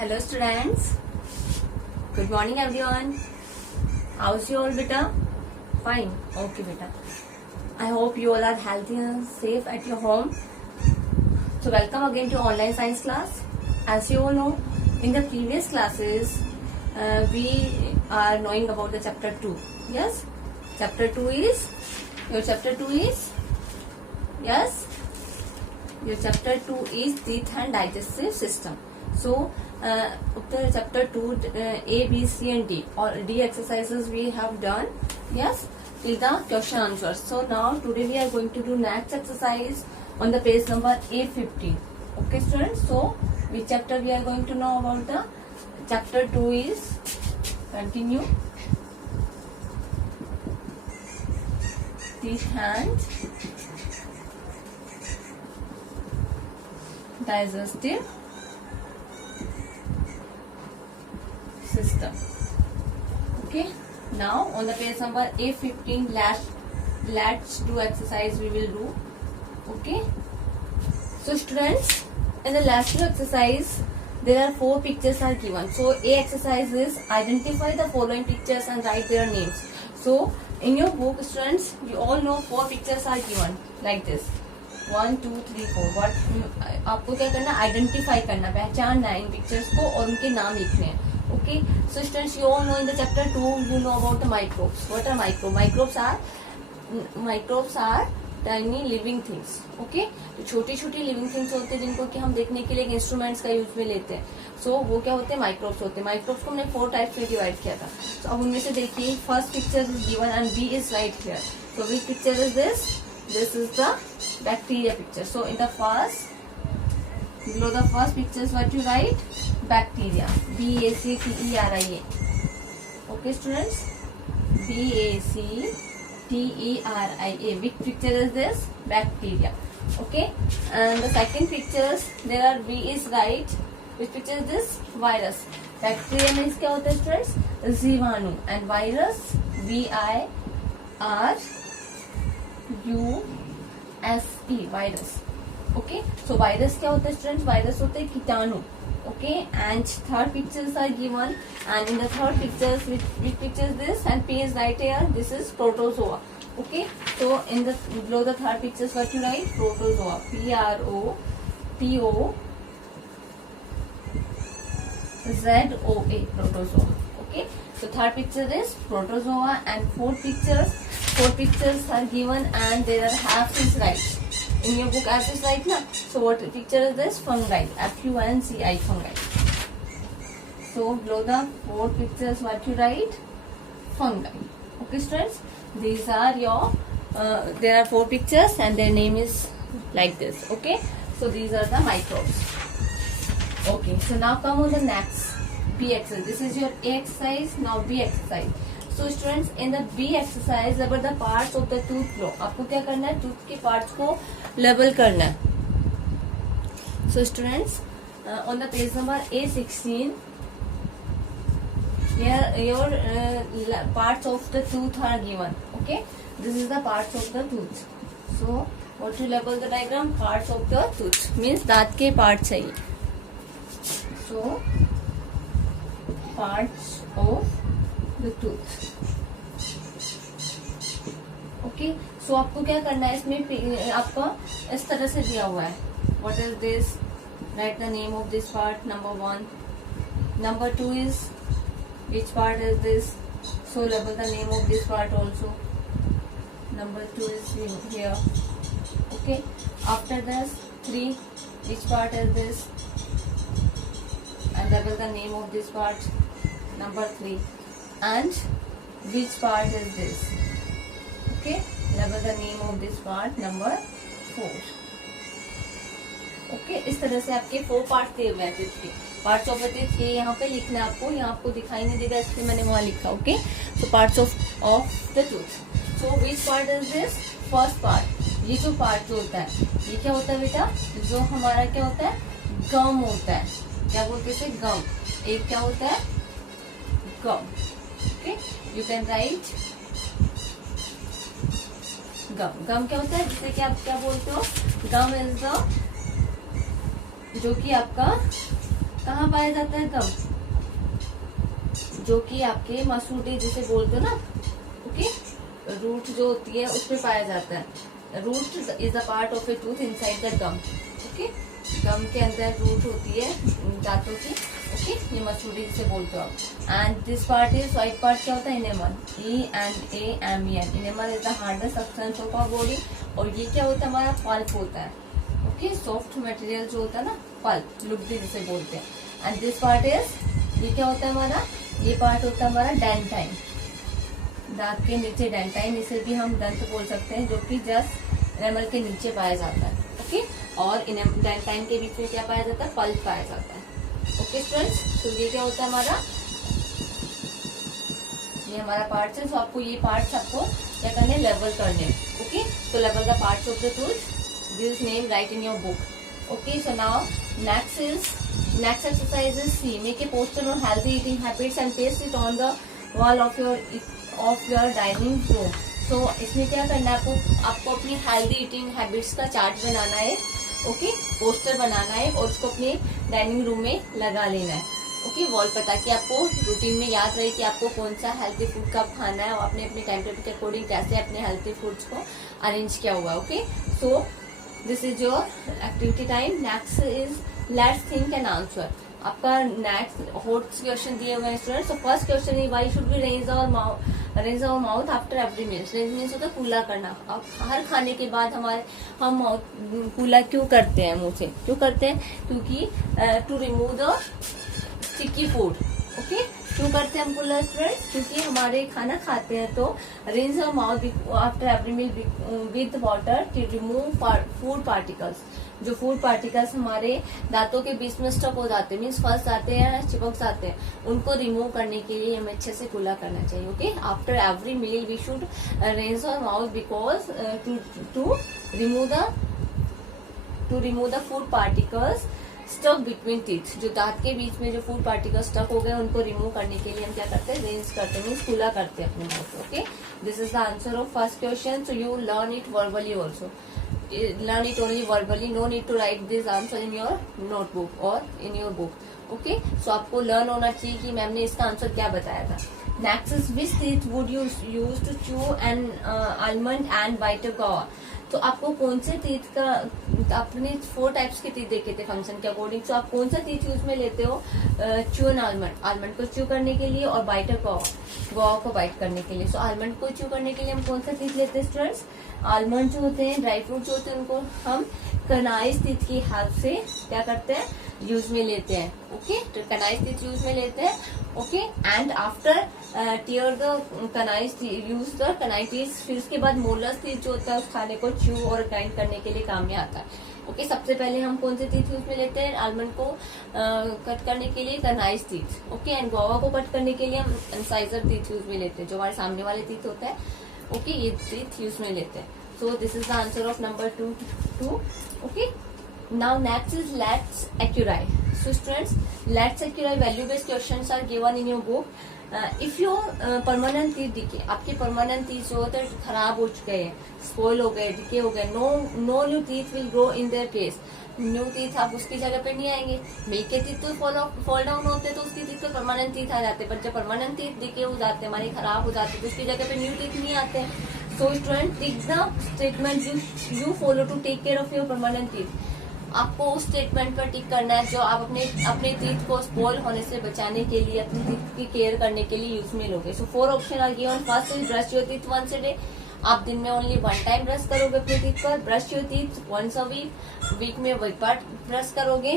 Hello students. Good morning everyone. How's you all beta? Fine. Okay beta. I hope you all are healthy and safe at your home. So welcome again to online science class. As you all know, in the previous classes we are knowing about the chapter 2. Yes? Chapter 2 is? Your chapter 2 is? Yes? Your chapter 2 is teeth and digestive system. So chapter 2 A, B, C and D or D exercises we have done. Yes, till the question answers. So now today we are going to do next exercise on the page number A15. Okay students, so which chapter we are going to know about? The chapter 2 is, continue, teeth and digestive system. Okay, now on the page number A15 let's do exercise we will do. Okay, so students, in the last two exercise there are 4 pictures are given. So A exercise is identify the following pictures and write their names. So in your book students, you all know 4 pictures are given like this, 1 2 3 4. But आपको क्या करना, identify करना, पहचानना है इन pictures को और उनके नाम लिखने हैं. Okay, so students, you all know in the chapter 2 you know about the microbes. What are microbes? Microbes are tiny living things. Okay, तो छोटी छोटी लिविंग थिंग्स होते हैं जिनको कि हम देखने के लिए इंस्ट्रूमेंट्स का यूज में लेते हैं. सो वो क्या होते हैं, माइक्रोब्स होते हैं. माइक्रोब्स को हमने 4 टाइप्स में डिवाइड किया था. तो अब उनमें से देखिए, first picture is given and B is right here. So which picture is this? This is the bacteria picture. So in the first, below the first picture is what you write? Bacteria. BACTERIA. Okay students? BACTERIA. Which picture is this? Bacteria. Okay. And the second pictures, there are B is right. Which picture is this? Virus. Bacteria means क्या होता है students? जीवाणु. And virus, VIRUSE, virus. Okay, so virus क्या होता है students? Virus होते हैं कीटाणु. Okay, and third pictures are given and in the third pictures which picture is this and P is right here. This is protozoa. Okay, so in the below the third pictures what you write? Protozoa. PROTOZOA. Protozoa. Okay, so third picture is protozoa and four pictures are given and there are half is right. In your book half is right na? So what picture is this? Fungi. FUNCI, fungi. So below the 4 pictures what you write? Fungi. Okay students, these are your there are 4 pictures and their name is like this. Okay, so these are the microbes. Okay, so now come on the next B exercise. This is your A exercise. Now B exercise. So students, in the B exercise, label the parts of the tooth लो. आपको क्या करना है? Tooth के parts को label करना है. So students, on the page number A16, here your parts of the tooth are given. Okay, this is the parts of the tooth. So what to label the diagram? Parts of the tooth means दांत के parts है ये. So parts of the tooth. Okay, so आपको क्या करना है, इसमें आपका इस तरह से दिया हुआ है. What is this? Right the name of this part. Number 1. Number 2 is which part is this? So label the name of this part also. Number 2 is here. Okay, after this 3, which part is this? And label the name of this part. Number 3. And which part is this? Okay, label the name of this part. Number 4. Okay, इस तरह से आपके 4 part दिए हुए हैं teeth के. Parts of the teeth ये यहाँ पे लिखना है आपको. यहाँ आपको दिखाई नहीं देगा इसलिए मैंने वहाँ लिखा. Okay, so parts of the tooth. So which part is this? First part. ये जो पार्ट जो होता है ये क्या होता है बेटा? जो हमारा क्या होता है? गम होता है. क्या बोलते हैं इसे? गम. एक क्या होता है? gum. Okay, you can write gum. Gum क्या होता है? जिससे कि आप क्या बोलते हो? Gum is the जो कि आपका कहाँ पाया जाता है? गम, जो कि आपके मसूड़े जिसे बोलते हो ना, ओके, रूट जो होती है उसमें पाया जाता है. Root is a part of a tooth inside the gum. Okay, gum के अंदर रूट होती है दांतों की. ओके, ये मसूड़ी जिसे बोलते हो आप. And this part is, white part क्या होता है? Enamel. ENAMEL. Enamel is the hardest substance of our body. और ये क्या होता है? हमारा पल्प होता है. ओके, सॉफ्ट मटेरियल जो होता है ना, पल्प, लुगदी जिसे बोलते हैं. एंड दिस पार्ट इज, ये क्या होता है हमारा? ये पार्ट होता है हमारा डेंटाइन. दांत के नीचे डेंटाइन, इसे भी हम दंत बोल सकते हैं, जो कि जस्ट इनेमल के नीचे पाया जाता है. ओके, और डेंटाइन के बीच में क्या पाया जाता है? पल्प पाया जाता है. ओके स्टूडेंट्स, तो ये क्या होता है हमारा? ये हमारा पार्ट है. तो आपको ये पार्ट्स आपको क्या करने? लेवल करने. ओके, तो level the parts of the tooth. This name right in your book. Okay, so now next exercise is C. Make a poster on healthy eating habits and paste it on the wall of your dining room. So इसमें क्या करना है? आपको अपनी healthy eating habits का chart बनाना है. Okay, poster बनाना है और उसको अपने डाइनिंग रूम में लगा लेना है. ओके, वॉल पर, ताकि आपको रूटीन में याद रहे कि आपको कौन सा हेल्थी फूड कब खाना है और आपने अपने टाइम टेबल के अकॉर्डिंग कैसे अपने हेल्थी फूड्स को अरेंज किया हुआ है. Okay, so this is your activity time. Next is let's think and answer. आपका नेक्स्ट हॉट क्वेश्चन दिए हुए हैं student. So first question is why should we range our mouth after every meal. Range means होता है कूला करना. अब हर खाने के बाद हम माउथ कूला क्यों करते हैं? मुंह से क्यों करते हैं? क्योंकि to remove the sticky food. Okay, क्यों करते हैं हम कूला स्टूडेंट्स? क्योंकि हमारे खाना खाते हैं तो rinse our mouth after every meal with water to remove food particles. जो फूड पार्टिकल्स हमारे दांतों के बीच में स्टक हो जाते हैं, मीन्स फंस जाते हैं, चिपक जाते हैं, उनको रिमूव करने के लिए हमें अच्छे से कुल्ला करना चाहिए. Okay, after every meal we should rinse our mouth because to remove the food particles stuck between teeth. जो दांत के बीच में जो फूड पार्टिकल्स स्टक हो गए उनको रिमूव करने के लिए हम क्या करते हैं? रिंस करते हैं, मीन्स कुल्ला करते हैं अपने mouth. Okay, this is the answer of first question. So you learn it verbally also. Learn it only verbally. No need to write this answer in your notebook or in your book. Okay, so आपको learn होना चाहिए कि ma'am ने इसका answer क्या बताया था. Next is which teeth would you use to chew an almond and bite a guava. तो आपको कौन से टीथ का, आपने 4 टाइप्स के टीथ देखे थे फंक्शन के अकॉर्डिंग. तो आप कौन सा टीथ यूज में लेते हो? च्यू एन आलमंड, आलमंड को च्यू करने के लिए, और बाइट अ गुआवा, गुआवा को बाइट करने के लिए. सो आलमंड को च्यू करने के लिए हम कौन सा टीथ लेते हैं स्टूडेंट्स? आलमंड जो होते हैं, ड्राई फ्रूट जो होते हैं, उनको हम कनाइज टीथ की हेल्प से क्या करते हैं? यूज में लेते हैं. ओके, तो कनाइज टीथ यूज में लेते हैं. Okay, and after tear the canines use the canines teeth. फिर उसके बाद मोलस टीथ जो होता है उस खाने को च्यू और ग्राइंड करने के लिए काम में आता है. ओके, सबसे पहले हम कौन से टीथ यूज में लेते हैं? आलमंड को कट करने के लिए कनाइज टीथ. ओके, एंड गुआवा को कट करने के लिए हम इंसाइजर टीथ यूज में लेते हैं, जो हमारे सामने वाले टीथ होता है. ओके, ये टीथ यूज में लेते हैं. So this is the answer of number 2. Okay, now next is let's acquire. So students, let's acquire value-based questions are given in your book. If your permanent teeth decay, आपके permanent teeth जो होते हैं खराब हो चुके हैं, spoil हो गए, decay हो गए, no new teeth will grow in their place. New teeth आप उसकी जगह पे नहीं आएंगे. मिल्क के टीथ तो फॉल डाउन होते हैं तो उसकी टीथ पे परमानेंट टीथ आ जाते हैं. पर जब परमानेंट टीथ डिके हो जाते हैं, हमारे खराब हो जाते हैं, तो उसकी जगह पे न्यू टीथ नहीं आते हैं. So student, tick the statement you follow to take care of your permanent teeth. आपको उस स्टेटमेंट पर टिक करना है जो आप अपने टीथ को स्पॉइल होने से बचाने के लिए, अपनी टीथ की केयर करने के लिए यूज में लोगे. So 4 option are given. First is brush your teeth once a day. आप दिन में ओनली 1 टाइम ब्रश करोगे अपने टीथ पर. Brush your teeth once a week में 1 बार ब्रश करोगे.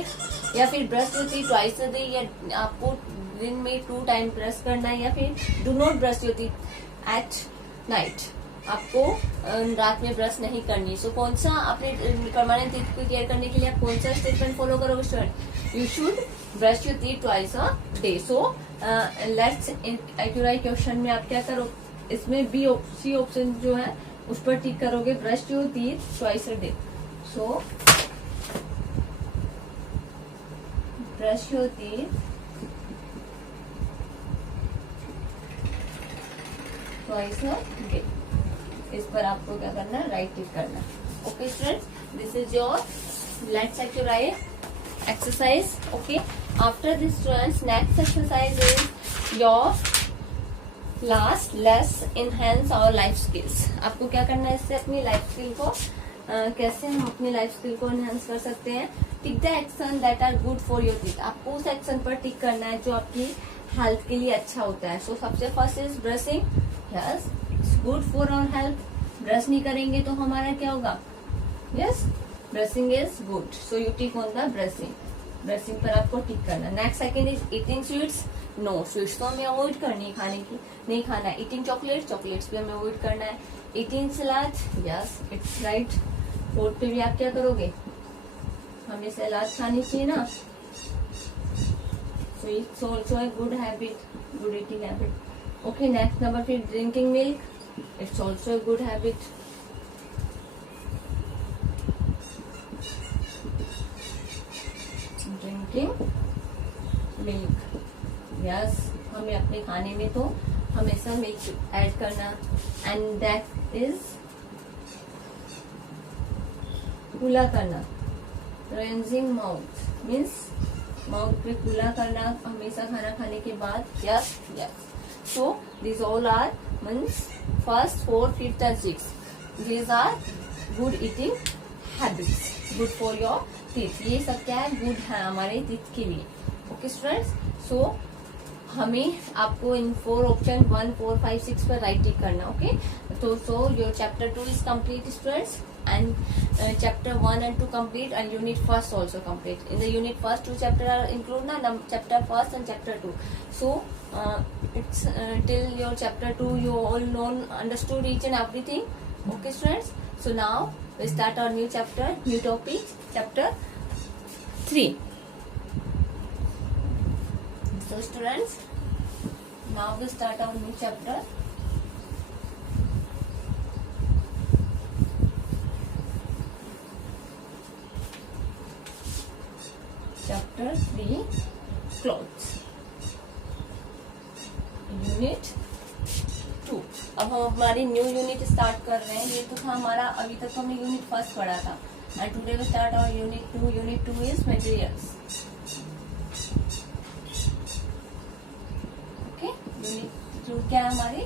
या फिर brush your teeth twice a day, या आपको दिन में 2 टाइम ब्रश करना है. या फिर do not brush your teeth at night, आपको रात में ब्रश नहीं करनी. सो कौन सा अपने परमानेंट टीथ को केयर करने के लिए आप कौन सा स्टेटमेंट फॉलो करोगे student? You should brush your teeth twice a day. So let's acquire question में आप क्या करो, इसमें सी ऑप्शन जो है उस पर टिक करोगे, brush your teeth twice a day. So brush your teeth twice a day. इस पर आपको क्या करना है? राइट टिक करना. Okay students, this is your let's acquire exercise. Okay, After this students, next exercise is your last less enhance our life skills. आपको क्या करना है इससे अपनी लाइफ स्किल को कैसे हम अपनी लाइफ स्किल को एनहांस कर सकते हैं. Tick the action that are good for your teeth. आपको उस एक्शन पर टिक करना है जो आपकी हेल्थ के लिए अच्छा होता है. सो सबसे first is brushing. Yes, it's good for our health. Brush नहीं करेंगे तो हमारा क्या होगा? Yes, brushing is good. So you tick on the brushing. Brushing पर आपको टिक करना. Next second is eating sweets. No, sweets तो हमें अवॉइड करनी है, खाने की नहीं खाना है. ईटिंग चॉकलेट, चॉकलेट्स भी हमें अवॉइड करना है. Eating salad, yes it's right. Food पे भी आप क्या करोगे? हमें सलाद खानी चाहिए ना. So it's also a good habit, good eating habit. Okay, next number फिर drinking milk. It's also a good habit. Drinking milk, yes हमें अपने खाने में तो हमेशा मिल्क ऐड करना. एंड दैट इज कूला करना. क्लेंजिंग माउथ मीन्स माउथ पे कूला करना हमेशा खाना खाने के बाद. Yes yes. So this all are means first, fourth, fifth and six. These are good eating habits, good for your teeth. ये सब क्या है? गुड है हमारे टीथ के लिए. ओके स्टूडेंट्स, सो हमें आपको इन 4 ऑप्शन 1, 4, 5, 6 पर राइट टिक करना. ओके, तो so your chapter 2 is complete students, and chapter 1 and 2 complete, and unit first also complete. In the unit first 2 chapter are include na chapter first and chapter 2. So it's till your chapter 2 you all understood each and everything. Okay students, so now we start our new chapter, new topic, chapter 3. So students, now we start our new chapter. Chapter 3, clothes. Unit 2. अब हम हमारी new unit start कर रहे हैं. ये तो था हमारा, अभी तक तो हमने यूनिट फर्स्ट पढ़ा था. And today we start our unit 2. Unit 2 is materials. Okay, unit 2 क्या है हमारी?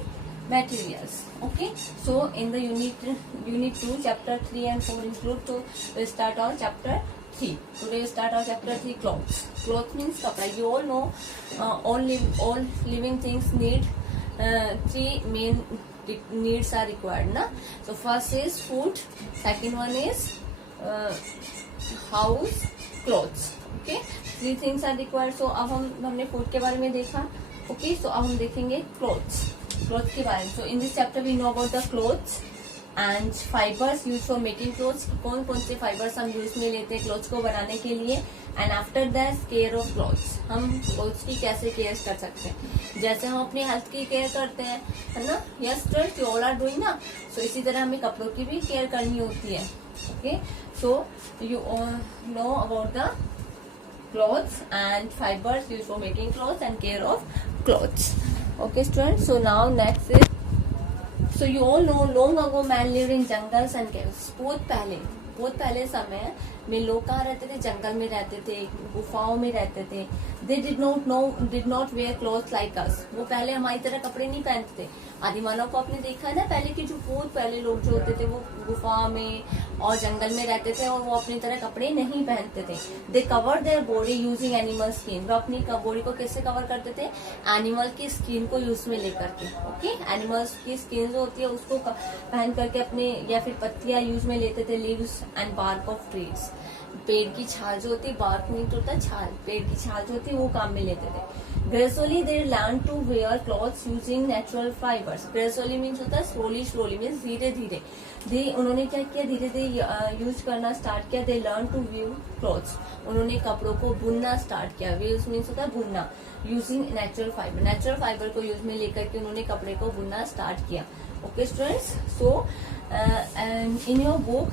Materials. Okay, so in the unit 2 chapter 3 and 4 include. तो we start our chapter 3. Today we start our chapter 3, clothes. Clothes means kapda. You all know all living things need 3 main needs are required na. So first is food, second one is house, clothes. Okay, 3 things are required. So अब हमने food के बारे में देखा. Okay, so अब हम देखेंगे clothes के बारे में. So in this chapter we know about the clothes and fibres use for making clothes. कौन कौन से फाइबर्स हम यूज में लेते हैं क्लोथ्स को बनाने के लिए. And after that care of clothes. हम क्लोथ्स की कैसे केयर कर सकते हैं, जैसे हम अपनी हेल्थ की केयर करते हैं, है ना. Yes students, you all are doing ना. सो इसी तरह हमें कपड़ों की भी केयर करनी होती है. Okay, so you know about the clothes and fibres use for making clothes and care of clothes. Okay students, so now next is. So you all know long ago man lived in jungles and caves. बहुत पहले समय में लोग कहाँ रहते थे? जंगल में रहते थे, गुफाओं में रहते थे. They did not wear clothes like us. वो पहले हमारी तरह कपड़े नहीं पहनते थे. आदिमानव को आपने देखा है ना, पहले के जो बहुत पहले लोग जो होते थे वो गुफा में और जंगल में रहते थे और वो अपनी तरह कपड़े नहीं पहनते थे. They covered their body using animal skin. वो अपनी बॉडी को कैसे कवर करते थे? एनिमल की स्किन को यूज में लेकर के. ओके, एनिमल्स की स्किन जो होती है उसको पहन करके अपने, या फिर पत्तियां यूज में लेते थे. Leaves and bark of trees. पेड़ की छाल जो होती है, बार्क नहीं होता छाल, पेड़ की छाल जो होती है वो काम में लेते थे. Gradually they learn to wear clothes using natural fibers. Gradually means होता है slowly means धीरे धीरे. उन्होंने क्या किया? धीरे धीरे यूज करना स्टार्ट किया. They learn to weave clothes. उन्होंने कपड़ों को बुनना स्टार्ट किया. weave means होता है बुनना. Using natural fiber को यूज में लेकर के उन्होंने कपड़े को बुनना स्टार्ट किया. Okay students, so in your book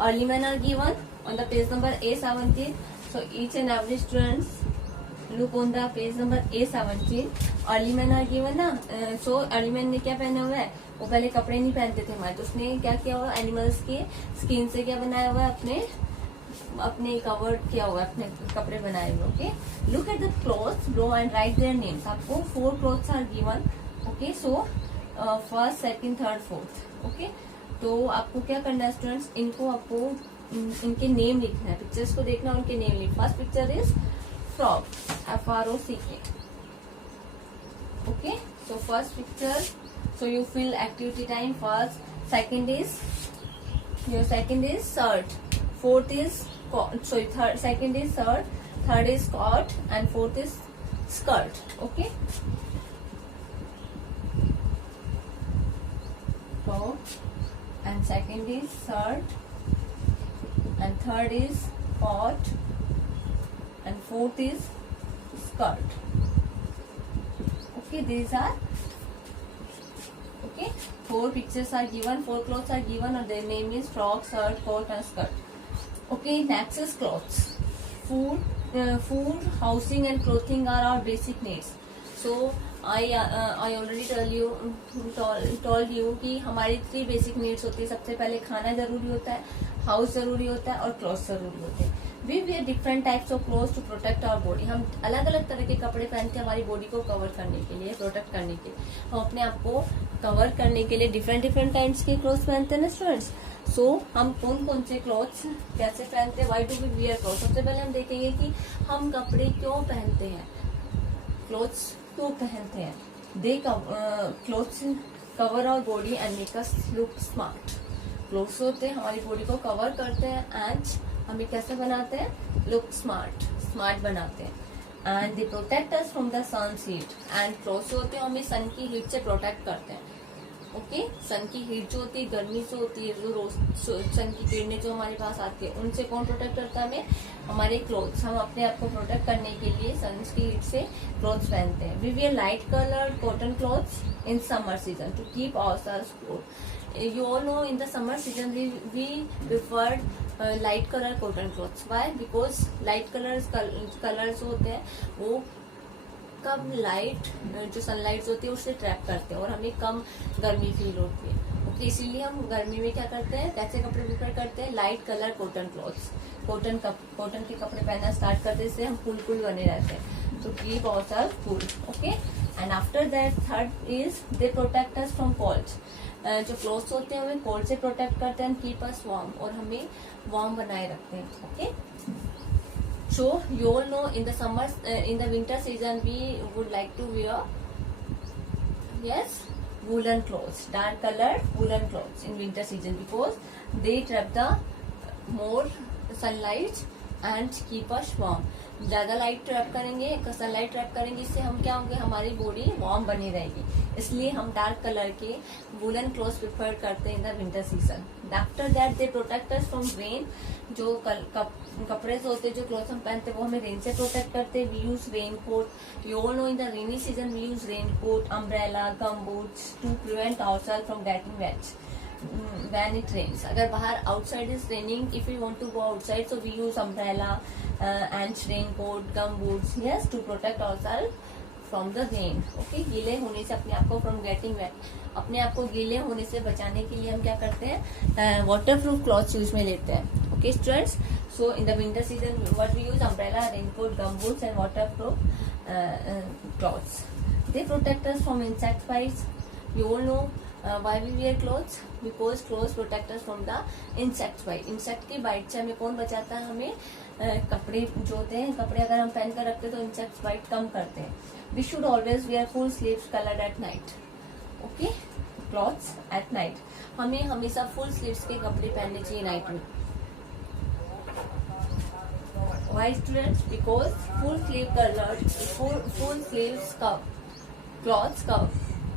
early men are given on the page number A17. So each and every students look on the page number A17. early men are given ना. So early men ने क्या पहना हुआ है? वो पहले कपड़े नहीं पहनते थे हमारे, तो उसने क्या किया हुआ? एनिमल्स के स्किन से क्या बनाया हुआ है? अपने अपने कवर किया हुआ, अपने कपड़े बनाए हुए। Okay, look at the clothes below and write their names. आपको 4 clothes are given. Okay, so first, second, third, fourth. Okay, तो आपको क्या करना है स्टूडेंट्स, इनको आपको इनके नेम लिखना है। पिक्चर्स को देखना, उनके नेम लिखना। First picture is frock, FROCK। Okay, so first picture, so you fill activity time first. Second is shirt, fourth is second is shirt, third is coat, and fourth is skirt. Okay, coat, and second is shirt, and third is coat, and fourth is skirt. Okay, these are, okay, 4 pictures are given, 4 clothes are given, and their name is frock, shirt, coat, and skirt. Okay, next is clothes. Food, housing, and clothing are our basic needs. So I already told you कि हमारी 3 basic needs होती है। सबसे पहले खाना जरूरी होता है, हाउस जरूरी होता है, और क्लॉथ्स जरूरी होते हैं। We wear different types of clothes to protect our body. हम अलग अलग तरह के कपड़े पहनते हैं हमारी बॉडी को कवर करने के लिए, प्रोटेक्ट करने के लिए। हम अपने आप को कवर करने के लिए डिफरेंट टाइप्स के क्लोथ्स पहनते हैं ना स्टूडेंट्स। सो हम कौन कौन से क्लोथ्स कैसे पहनते हैं, why do we wear cloth. सबसे पहले हम देखेंगे कि हम कपड़े क्यों पहनते हैं, क्लोथ्स क्यों पहनते हैं। They clothes cover our body and make us look smart. Clothes होते हैं हमारी बॉडी को कवर करते हैं एंड हमें कैसे बनाते हैं, लुक स्मार्ट बनाते हैं। And they protect us from the sun heat. And clothes होते हैं हमें सन की हीट से प्रोटेक्ट करते हैं। ओके, सन की हीट जो होती है, गर्मी से होती है, जो सन की किरणें जो हमारे पास आती है, उनसे कौन प्रोटेक्ट करता है हमें, हमारे क्लोथ्स। हम अपने आप को प्रोटेक्ट करने के लिए सन की हीट से क्लोथ्स पहनते हैं। We wear light colour cotton clothes in summer season to keep ourselves cool. You all know in the summer season we preferred light color cotton clothes. Why? Because light colors होते हैं वो कम light जो sunlight होती है उससे trap करते हैं और हमें कम गर्मी फील होती है। ओके, इसीलिए हम गर्मी में क्या करते हैं, कैसे कपड़े प्रेफर करते हैं, light colour cotton clothes. Cotton के कपड़े पहनना स्टार्ट करते हैं, इससे हम कूल बने रहते हैं। तो keep ourselves cool. Okay, and after that third is they protect us from cold. जो क्लोथ्स होते हैं हमें कोल्ड से प्रोटेक्ट करते हैं, कीप अस वार्म, और हमें वार्म बनाए रखते हैं। Okay, so you all know in the winter season we would like to wear, yes, woolen clothes, dark colored woolen clothes in winter season because they trap the more sunlight and keep us warm. ज्यादा light trap करेंगे, sunlight trap करेंगे, इससे हम क्या होंगे, हमारी body warm बनी रहेगी। इसलिए हम डार्क कलर के वुलन क्लोथ्स प्रिफर करते हैं in the winter season. After that they protect us from rain. जो कपड़े होते हैं, जो क्लोथ्स हम पहनते हैं वो हमें रेन से प्रोटेक्ट करते हैं। We use raincoat. You all know in the rainy season we use raincoat, umbrella, gum boots to prevent ourselves from getting wet when it rains. अगर बाहर outside is raining, if we want to go outside, so we use umbrella and raincoat, gum boots, yes, to protect ourselves from the rain. Okay, गीले होने से अपने आप को from getting wet, अपने आप को गीले होने से बचाने के लिए हम क्या करते हैं, waterproof clothes यूज में लेते हैं। Okay students, so in the winter season what we use, umbrella, raincoat, gum boots and waterproof clothes. They protect us from insect bites. You all know why we wear clothes, because clothes protect us from the insect bite. Insect की bite से हमें कौन बचाता है, हमें कपड़े जो होते हैं, कपड़े अगर हम पहन कर रखते हैं तो इंसेक्ट बाइट कम करते हैं। We should always wear full sleeves coloured at night. Okay, clothes at night, हमें हमेशा फुल स्लीव्स के कपड़े पहनने चाहिए नाइट में। Why students? Because full sleeves cloths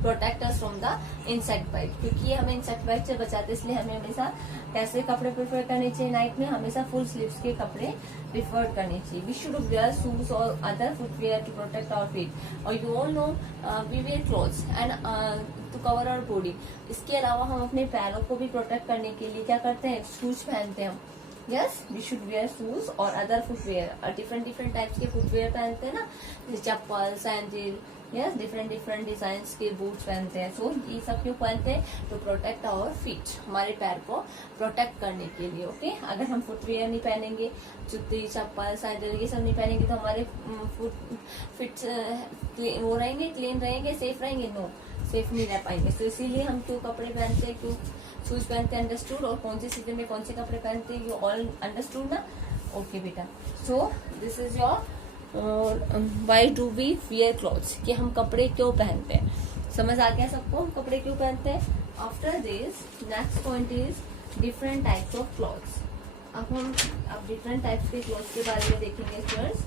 protect us from the insect bite. क्योंकि ये हमें इंसेक्ट बाइट से बचाते, इसलिए हमें हमेशा कैसे कपड़े प्रेफर करने चाहिए नाइट में, हमेशा फुल स्लीव्स के कपड़े प्रेफर करने चाहिए। वी शुड वेयर शूज और other footwear to protect our feet. और you all know we wear clothes and to cover our body. इसके अलावा हम अपने पैरों को भी प्रोटेक्ट करने के लिए क्या करते हैं, शूज पहनते हैं हम। Yes we should wear shoes और other footwear, different different types के फुटवेयर पहनते हैं ना, जैसे चप्पल, sandal, yes different different designs के बूट्स पहनते हैं. सो ये सब क्यों पहनते हैं? टू प्रोटेक्ट आवर फीट, हमारे पैर को प्रोटेक्ट करने के लिए. ओके अगर हम फुटवेयर नहीं पहनेंगे, जूती, चप्पल, सैंडल ये सब नहीं पहनेंगे तो हमारे फिट वो रहेंगे, क्लीन रहेंगे, सेफ रहेंगे? नो, सेफ नहीं रह पाएंगे. तो इसीलिए हम क्यों कपड़े पहनते हैं, क्यों शूज पहनते हैं, अंडरस्टूड. और कौन सी सीजन में कौन से कपड़े पहनते हैं, यू ऑल अंडरस्टूड ना. ओके बेटा, so this is your why do we wear clothes, कि हम कपड़े क्यों पहनते हैं. समझ आ गया सबको हम कपड़े क्यों पहनते हैं. After this next point is different types of clothes. अब डिफरेंट टाइप्स के क्लॉथ्स के बारे में देखेंगे students.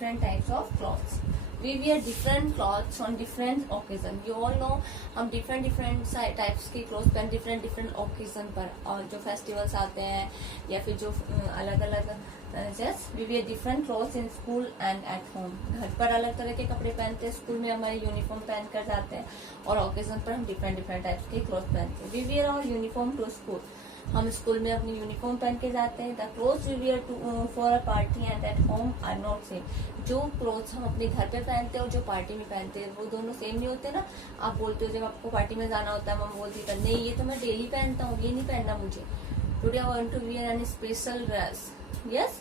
different types of clothes. We wear different clothes on different occasion. You all know हम different different types के clothes पहन different different occasion पर, और जो festivals आते हैं या फिर जो अलग अलग just we wear different clothes in school and at home. घर पर अलग तरह के कपड़े पहनते हैं, स्कूल में हमारे यूनिफॉर्म पहन कर जाते हैं, और ओकेजन पर हम different different types के clothes पहनते हैं. We wear our uniform to school. हम स्कूल में अपनी यूनिफॉर्म पहन के जाते हैं. The clothes we wear for a party and at home are not same. जो क्लोथ्स हम अपने घर पे पहनते हैं और जो पार्टी में पहनते हैं वो दोनों सेम नहीं होते ना. आप बोलते हो जब आपको पार्टी में जाना होता है, मम्मा बोलती है नहीं ये तो मैं डेली पहनता हूँ, ये नहीं पहनना मुझे. Today I want to wear an special dress. Yes,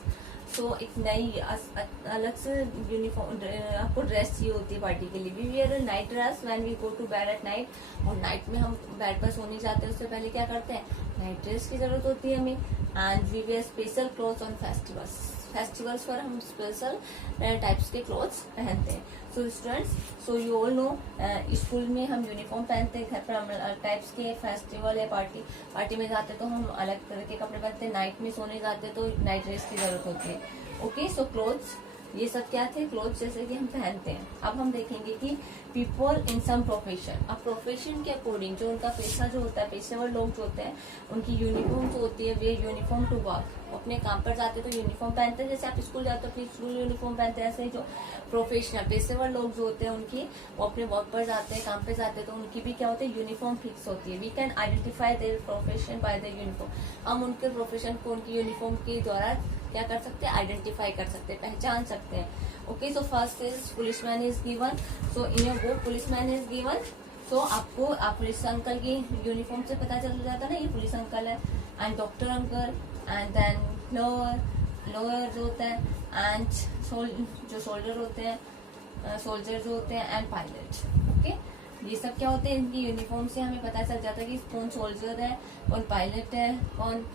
so एक नई अलग से यूनिफॉर्म आपको ड्रेस चाहिए होती है पार्टी के लिए. We wear night dress when we go to bed at night. और नाइट में हम बेड पर सोने जाते हैं उससे पहले क्या करते हैं, नाइट ड्रेस की जरूरत होती है हमें. And we wear special clothes on festivals. Festivals पर हम स्पेशल टाइप्स के क्लोथ्स पहनते हैं. So students, so you all know school में हम यूनिफॉर्म पहनते हैं, घर पर हम अलग टाइप्स के, फेस्टिवल या पार्टी में जाते हैं तो हम अलग तरह के कपड़े पहनते हैं, नाइट में सोने जाते हैं तो नाइट ड्रेस की जरूरत होती है. ओके, सो क्लोथ्स ये सब क्या थे, क्लोथ्स जैसे कि हम पहनते हैं. अब हम देखेंगे कि पीपल इन सम प्रोफेशन. अब प्रोफेशन के अकॉर्डिंग जो उनका पेशा जो होता है, पेशेवर लोग जो होते हैं उनकी यूनिफॉर्म जो होती है वे यूनिफॉर्म टू वर्क. अपने काम पर जाते तो यूनिफॉर्म पहनते हैं, जैसे आप स्कूल जाते हो फिर स्कूल यूनिफॉर्म पहनते हैं. ऐसे ही जो प्रोफेशनल पेशेवर लोग जो होते हैं उनकी वो अपने वर्क पर जाते हैं, काम पे जाते हैं तो उनकी भी क्या होती है, यूनिफॉर्म फिक्स होती है. We can identify their profession by their uniform. हम उनके प्रोफेशन को उनकी यूनिफॉर्म के द्वारा क्या कर सकते हैं, आइडेंटिफाई कर सकते हैं, पहचान सकते हैं. Okay, so first is policeman is given. So in your book policeman is given. So आपको आप पुलिस अंकल की यूनिफॉर्म से पता चल जाता है ना ये पुलिस अंकल है. And doctor uncle, and then lower जो होता है, एंड जो सोल्जर होते हैं, सोल्जर जो होते हैं, एंड पायलट. ओके, ये सब क्या होते हैं, इनकी यूनिफॉर्म से हमें पता चल जाता है कि कौन सोल्जर है, कौन पायलट है, कौन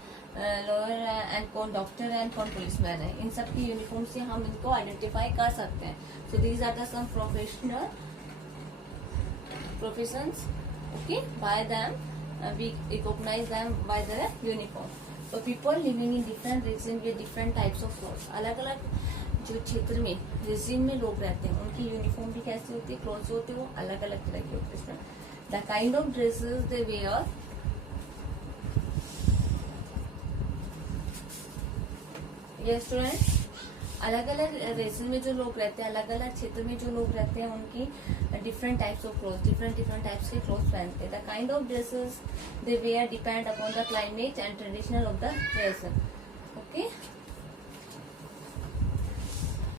लोअर है, एंड कौन डॉक्टर है, एंड कौन पुलिसमैन है. इन सब की यूनिफॉर्म से हम इनको आइडेंटिफाई कर सकते हैं. So these are the some professions. Okay, by them we recognise them by their uniform. So people living in different region with different types of clothes. अलग अलग जो क्षेत्र में रीजन में लोग रहते हैं उनकी यूनिफॉर्म भी कैसी होती है, क्लोथ्स होती है वो अलग अलग तरह की होती है. The kind of dresses they wear. ये स्टूडेंट्स, अलग अलग रीजन में जो लोग रहते हैं, अलग अलग क्षेत्र में जो लोग रहते हैं उनकी different types of cloth, different different types के क्लोथ पहनते हैं. The kind of dresses they wear depend upon the climate and traditional of the region. Okay,